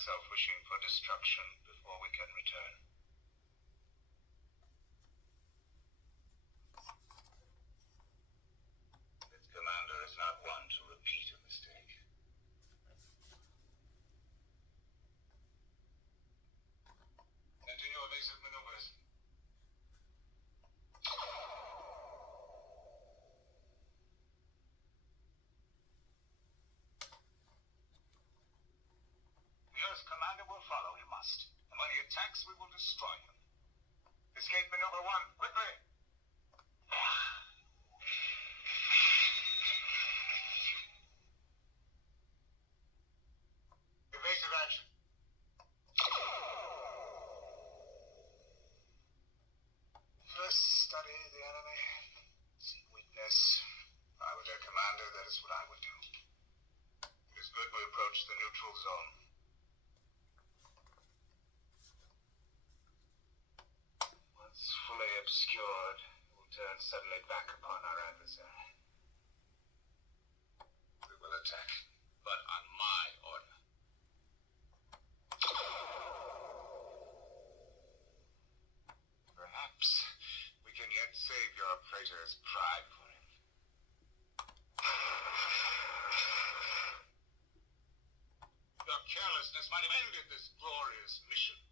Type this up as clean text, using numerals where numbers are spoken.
myself wishing for destruction before we can return. Its commander is not one to repeat a mistake. Continue evasive maneuvers. Yes, Commander will follow. He must. And when he attacks, we will destroy him. Escape maneuver 1, quickly! Evasive action. First, study the enemy. Seek weakness. If I were their commander, that is what I would do. It is good we approach the neutral zone. Once fully obscured, it will turn suddenly back upon our adversary. We will attack, but on my order. Perhaps we can yet save your praetor's pride for him. Your carelessness might have ended this glorious mission.